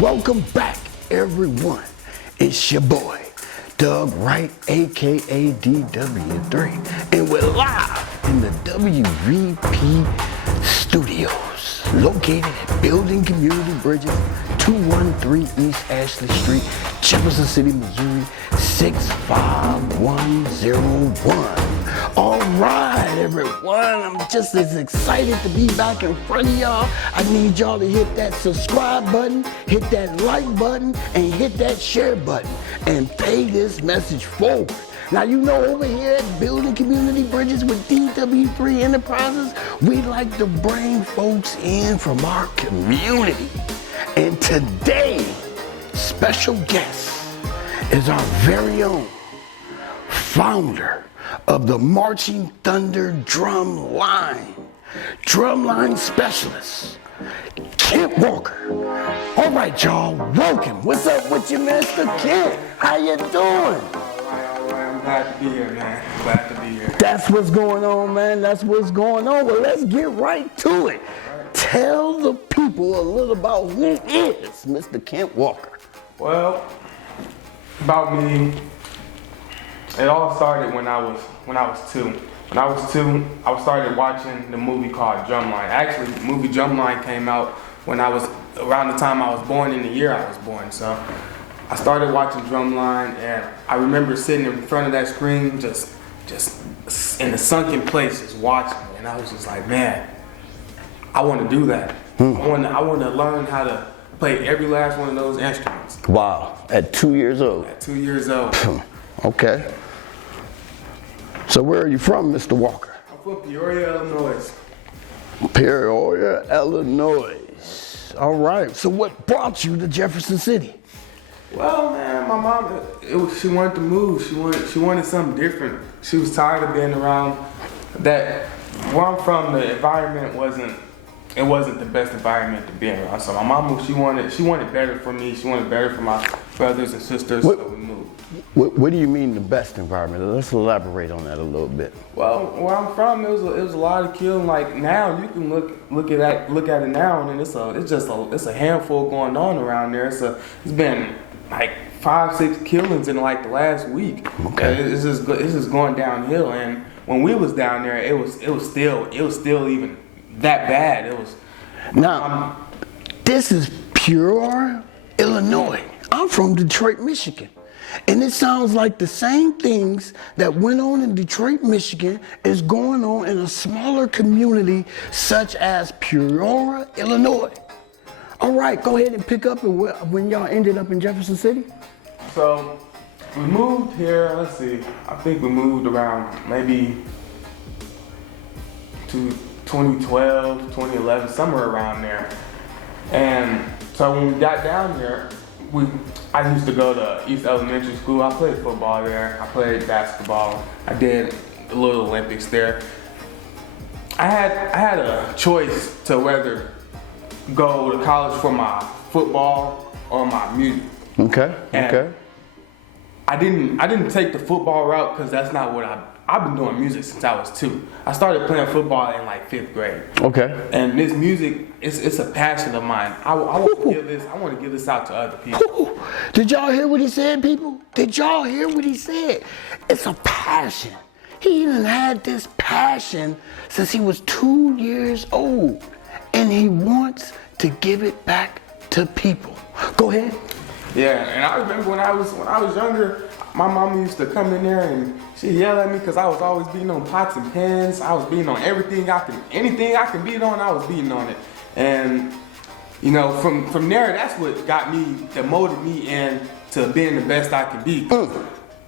Welcome back, everyone. It's your boy, Doug Wright, aka DW3, and we're live in the WVP Studios, located at Building Community Bridges, 213 East Ashley Street, Jefferson City, Missouri, 65101. All right, everyone, I'm just as excited to be back in front of y'all. I need y'all to hit that subscribe button, hit that like button, and hit that share button, and pay this message forward. Now, you know, over here at Building Community Bridges with DW3 Enterprises, we like to bring folks in from our community. And today, special guest is our very own founder of the Marching Thunder Drumlin specialist, Kent Walker. All right, y'all, welcome. What's up with you, Mr. Kent? How you doing? All right. I'm glad to be here, man. Glad to be here. That's what's going on, man. That's what's going on. Well, let's get right to it. Tell the people a little about who is Mr. Kent Walker. Well, about me, it all started when I was two. When I was two, I started watching the movie called Drumlin. Actually, the movie Drumlin came out when I was around the time I was born, in the year I was born. So I started watching Drumlin, and I remember sitting in front of that screen, just in a sunken place, just watching. And I was just like, man, I want to do that. I want to learn how to play every last one of those instruments. Wow, at 2 years old. At 2 years old. Okay. So where are you from, Mr. Walker? I'm from Peoria, Illinois. Peoria, Illinois. All right. So what brought you to Jefferson City? Well, man, my mom, she wanted to move. She wanted something different. She was tired of being around that. Where I'm from, the environment wasn't the best environment to be around. So my mom, she wanted better for me. She wanted better for my brothers and sisters. So we moved. What do you mean the best environment? Let's elaborate on that a little bit. Well, where I'm from, it was a lot of killing. Like now, you can look at it now, and it's a handful going on around there. It's been like 5-6 killings in like the last week. Okay. It's just going downhill. And when we was down there, it was still even that bad. It was. Now, this is Peoria, Illinois. I'm from Detroit, Michigan. And it sounds like the same things that went on in Detroit, Michigan is going on in a smaller community such as Peoria, Illinois. All right, go ahead and pick up when y'all ended up in Jefferson City. So we moved here, let's see, I think we moved around maybe to 2012, 2011, somewhere around there. And so when we got down here, I used to go to East Elementary School. I played football there. I played basketball. I did the Little Olympics there. I had a choice to whether go to college for my football or my music. Okay. And I didn't take the football route because that's not what I've been doing music since I was 2. I started playing football in like 5th grade. Okay. And this music, it's a passion of mine. I want to give this out to other people. Did y'all hear what he said, people? Did y'all hear what he said? It's a passion. He even had this passion since he was 2 years old, and he wants to give it back to people. Go ahead. Yeah, and I remember when I was younger, my mom used to come in there and she'd yell at me because I was always beating on pots and pans. I was beating on anything I can beat on, I was beating on it. And you know, from there, that's what got me, that molded me into being the best I can be.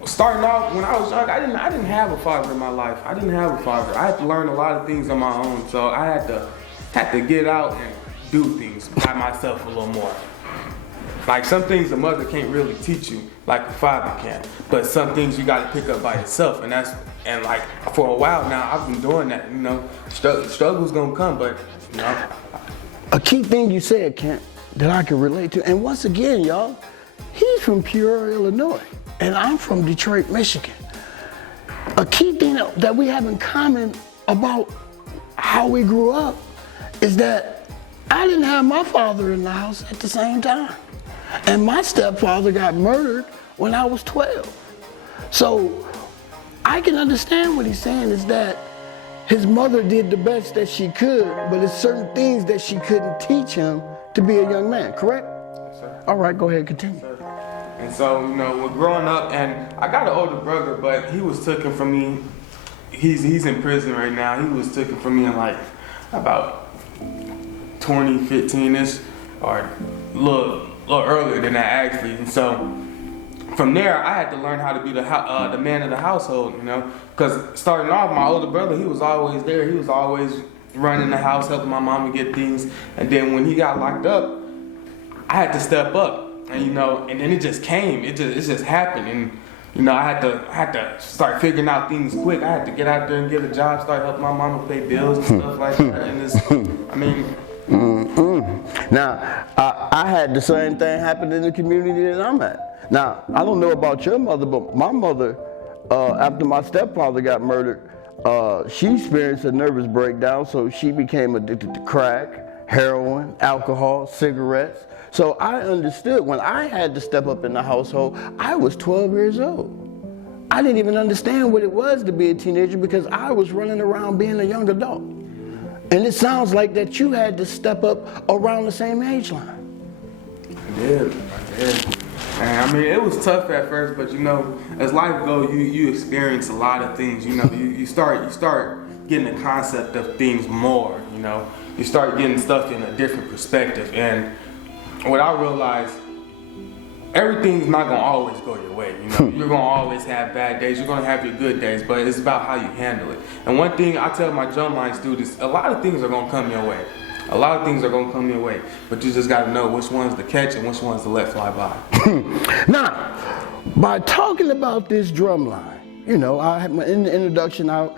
Starting out when I was young, I didn't have a father in my life. I didn't have a father. I had to learn a lot of things on my own. So I had to get out and do things by myself a little more. Like some things a mother can't really teach you like a father can, but some things you got to pick up by yourself, and like for a while now I've been doing that. You know, struggle's gonna come, but you know. A key thing you said, Kent, that I can relate to, and once again, y'all, he's from Peoria, Illinois, and I'm from Detroit, Michigan. A key thing that we have in common about how we grew up is that I didn't have my father in the house at the same time. And my stepfather got murdered when I was 12. So I can understand what he's saying is that his mother did the best that she could, but there's certain things that she couldn't teach him to be a young man, correct? Yes, sir. All right, go ahead, continue. Yes, sir. And so, we're growing up, and I got an older brother, but he was taken from me. He's in prison right now. He was taken from me in like about 2015-ish, or a little earlier than that actually. And so from there, I had to learn how to be the man of the household, because starting off, my older brother, he was always there. He was always running the house, helping my mama get things. And then when he got locked up, I had to step up. And and then it just came. It just happened. And I had to start figuring out things quick. I had to get out there and get a job, start helping my mama pay bills and stuff like that. And Now, I had the same thing happen in the community that I'm at. Now, I don't know about your mother, but my mother, after my stepfather got murdered, she experienced a nervous breakdown, so she became addicted to crack, heroin, alcohol, cigarettes. So I understood when I had to step up in the household, I was 12 years old. I didn't even understand what it was to be a teenager because I was running around being a young adult. And it sounds like that you had to step up around the same age line. I did. And it was tough at first, but as life goes, you experience a lot of things. You start getting the concept of things more. You start getting stuff in a different perspective. And what I realized, everything's not gonna always go your way. You're gonna always have bad days. You're gonna have your good days, but it's about how you handle it. And one thing I tell my drumline students, a lot of things are gonna come your way. But you just gotta know which ones to catch and which ones to let fly by. Now, by talking about this drumline, I had in the introduction, I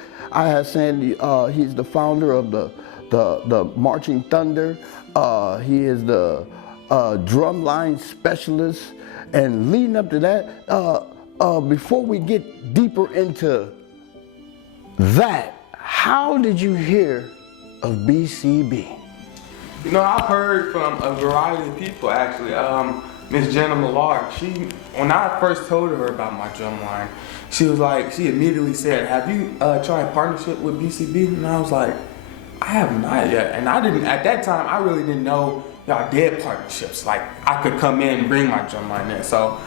had Sandy. He's the founder of the Marching Thunder. He is the drumline specialist. And leading up to that, before we get deeper into that, how did you hear of BCB? I've heard from a variety of people actually. Miss Jenna Millard, when I first told her about my drumline, she immediately said, "Have you tried partnership with BCB?" And I was like, "I have not yet." And at that time, I really didn't know y'all did partnerships. Like, I could come in and bring my drumline in. So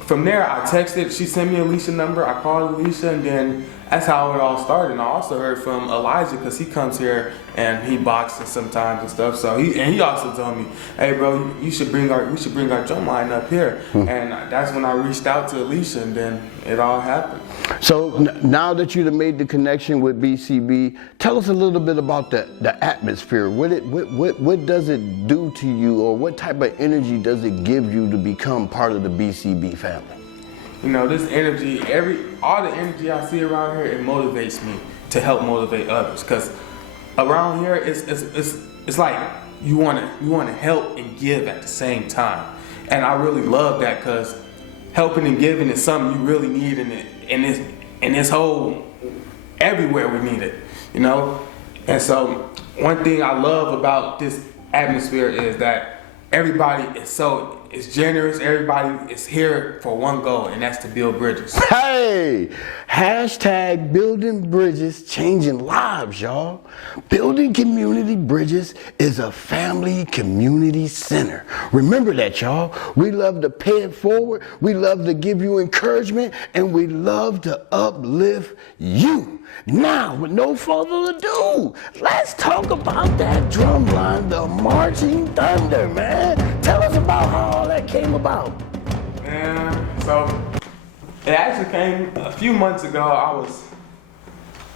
from there, I texted. She sent me Alicia's number. I called Alicia, and then that's how it all started. And I also heard from Elijah, because he comes here and he boxes sometimes and stuff. So he also told me, "Hey, bro, we should bring our drumline up here." And that's when I reached out to Alicia, and then it all happened. So now that you've made the connection with BCB, tell us a little bit about the atmosphere. What does it do to you, or what type of energy does it give you to become part of the BCB family? This energy, all the energy I see around here, it motivates me to help motivate others. Because around here, it's like you wanna help and give at the same time, and I really love that, because helping and giving is something you really need in this whole, everywhere we need it, And so one thing I love about this atmosphere is that everybody is generous. Everybody is here for one goal, and that's to build bridges. Hey, hashtag building bridges, changing lives, y'all. Building community bridges is a family community center. Remember that, y'all. We love to pay it forward. We love to give you encouragement, and we love to uplift you. Now, with no further ado, let's talk about that drumline, the Marching Thunder, man. Tell us about how all that came about. Man, so it actually came a few months ago.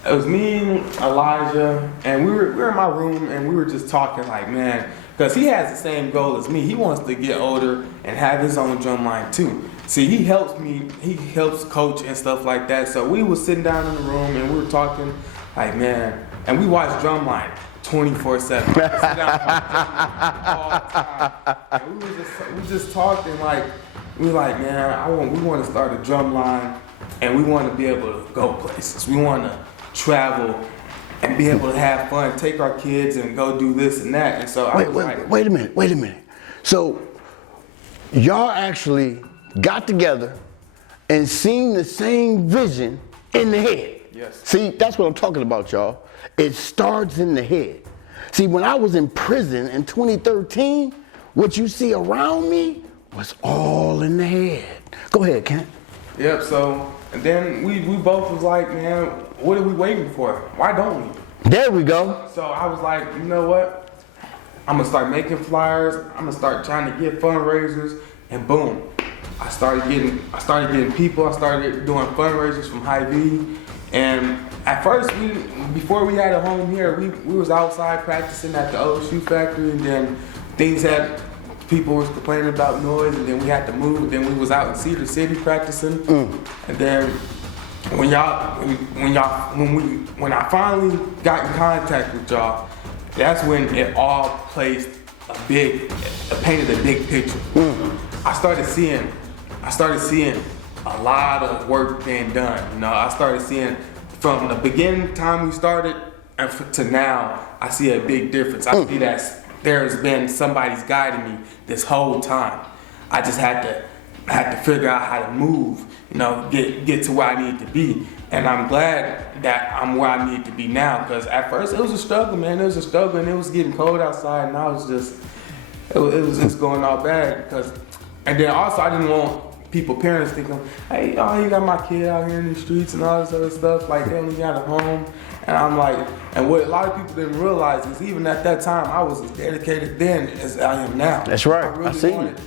It was me, Elijah, and we were in my room, and we were just talking like, man, because he has the same goal as me. He wants to get older and have his own drumline too. See, he helps me, he helps coach and stuff like that. So we were sitting down in the room, and we were talking like, man, and we watch Drumline 24/7. We sit down all the time. And we just talking like, we were like, man, we want to start a drumline, and we want to be able to go places. We want to travel and be able to have fun, take our kids and go do this and that. And so wait a minute. So y'all actually got together and seen the same vision in the head. Yes. See, that's what I'm talking about, y'all. It starts in the head. See, when I was in prison in 2013, what you see around me was all in the head. Go ahead, Kent. Yep, so, and then we both was like, man, what are we waiting for? Why don't we? There we go. So I was like, you know what? I'm gonna start making flyers. I'm gonna start trying to get fundraisers, and boom, I started getting people. I started doing fundraisers from Hy-Vee, and at first, before we had a home here, we was outside practicing at the old shoe factory, and then people was complaining about noise, and then we had to move. And then we was out in Cedar City practicing, and then when I finally got in contact with y'all, that's when it all painted a big picture. I started seeing a lot of work being done. You know, I started seeing from the beginning time we started and to now, I see a big difference. I see that there's been somebody's guiding me this whole time. I just had to figure out how to move, you know, get to where I need to be. And I'm glad that I'm where I need to be now, because at first it was a struggle, man. It was a struggle, and it was getting cold outside, and it was just going all bad. And then also I didn't want parents thinking, hey, oh, you got my kid out here in the streets and all this other stuff, like they only got a home. And I'm like, and what a lot of people didn't realize is even at that time, I was as dedicated then as I am now. That's right. I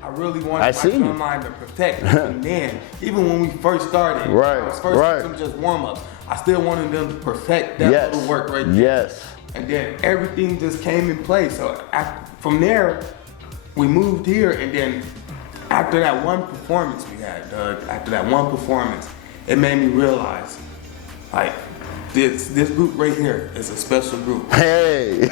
really wanted my drumline to protect even then. Even when we first started, them just warm-ups. I still wanted them to perfect that little work right there. Yes. And then everything just came in place. So from there, we moved here, and then after that one performance we had, Doug, it made me realize, like, this group right here is a special group. Hey!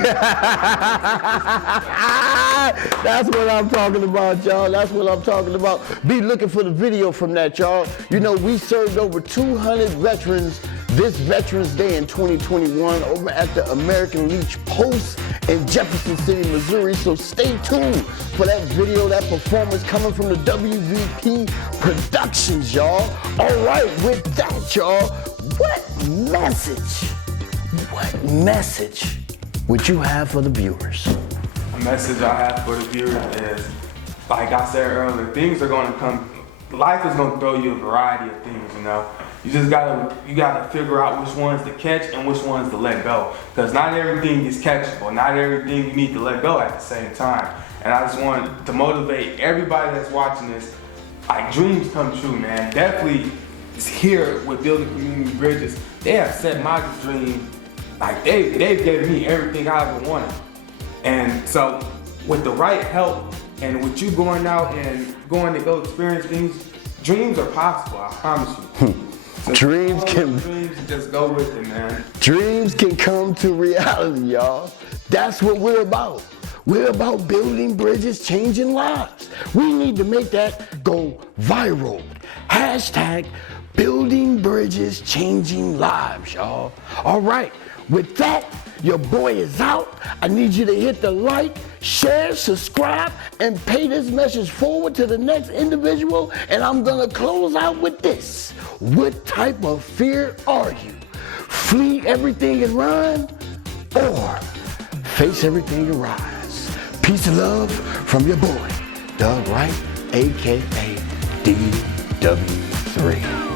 That's what I'm talking about, y'all. That's what I'm talking about. Be looking for the video from that, y'all. You know, we served over 200 veterans this Veterans Day in 2021 over at the American Legion Post in Jefferson City, Missouri. So stay tuned for that video, that performance coming from the WVP Productions, y'all. All right, with that, y'all, what message would you have for the viewers? The message I have for the viewers is, like I said earlier, things are going to come. Life is going to throw you a variety of things, you know. You just gotta figure out which ones to catch and which ones to let go. Because not everything is catchable. Not everything you need to let go at the same time. And I just want to motivate everybody that's watching this. Like, dreams come true, man. Definitely here with Building Community Bridges, they have set my dream. Like, they've given me everything I ever wanted. And so with the right help and with you going out and going to go experience things, dreams are possible, I promise you. So dreams just go with it, man. Dreams can come to reality, y'all. That's what we're about. We're about building bridges, changing lives. We need to make that go viral. Hashtag building bridges, changing lives, y'all. All right, with that, your boy is out. I need you to hit the like, share, subscribe, and pay this message forward to the next individual. And I'm gonna close out with this. What type of fear are you? Flee everything and run, or face everything and rise? Peace and love from your boy, Doug Wright, AKA DW3.